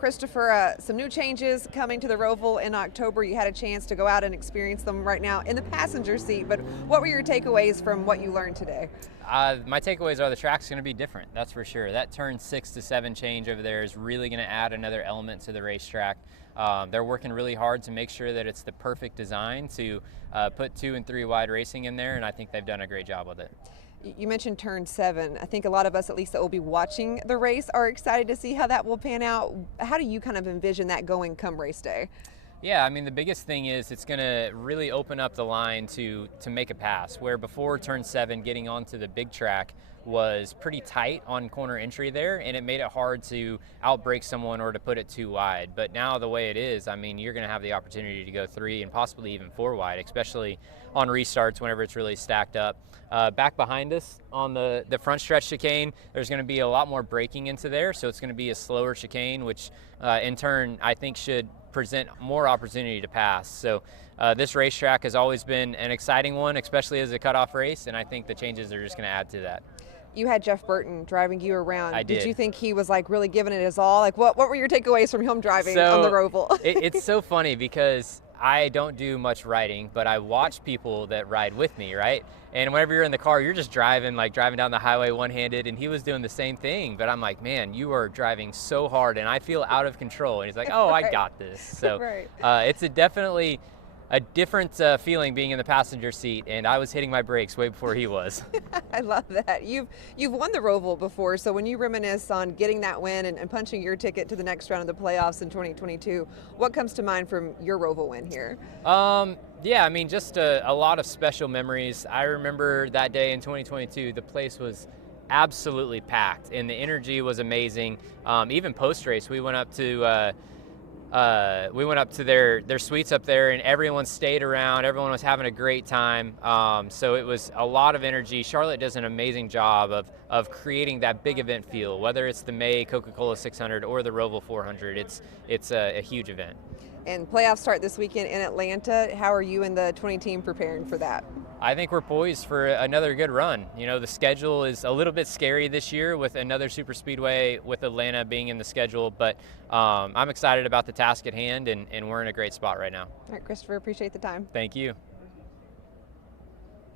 Christopher, some new changes coming to the Roval in October. You had a chance to go out and experience them right now in the passenger seat, but what were your takeaways from what you learned today? My takeaways are the track's going to be different, that's for sure. That turn 6 to 7 change over there is really going to add another element to the racetrack. They're working really hard to make sure that it's the perfect design to put 2 and 3 wide racing in there, and I think they've done a great job with it. You mentioned turn 7. I think a lot of us, at least that will be watching the race, are excited to see how that will pan out. How do you kind of envision that going come race day? Yeah, I mean, the biggest thing is it's going to really open up the line to make a pass, where before turn 7, getting onto the big track was pretty tight on corner entry there, and it made it hard to outbrake someone or to put it too wide. But now the way it is, I mean, you're going to have the opportunity to go 3 and possibly even 4 wide, especially on restarts whenever it's really stacked up. Back behind us on the front stretch chicane, there's going to be a lot more braking into there, so it's going to be a slower chicane, which in turn I think should present more opportunity to pass. So this racetrack has always been an exciting one, especially as a cutoff race, and I think the changes are just going to add to that. You had Jeff Burton driving you around. I did. Did you think he was like really giving it his all? Like what were your takeaways from him driving on the Roval? It's so funny because I don't do much riding, but I watch people that ride with me, right? And whenever you're in the car, you're just driving down the highway one-handed, and he was doing the same thing. But I'm like, man, you are driving so hard, and I feel out of control. And he's like, oh, Right. I got this. So Right. It's definitely a different feeling being in the passenger seat, and I was hitting my brakes way before he was. I love that. You've won the Roval before, so when you reminisce on getting that win and punching your ticket to the next round of the playoffs in 2022, what comes to mind from your Roval win here? Yeah, I mean, just a lot of special memories. I remember that day in 2022, the place was absolutely packed, and the energy was amazing. Even post-race, we went up to their suites up there, and everyone stayed around. Everyone was having a great time. So it was a lot of energy. Charlotte does an amazing job of creating that big event feel, whether it's the May Coca-Cola 600 or the Roval 400. It's a huge event. And playoffs start this weekend in Atlanta. How are you and the 20 team preparing for that? I think we're poised for another good run. You know, the schedule is a little bit scary this year with another super speedway with Atlanta being in the schedule, but I'm excited about the task at hand, and we're in a great spot right now. All right, Christopher, appreciate the time. Thank you.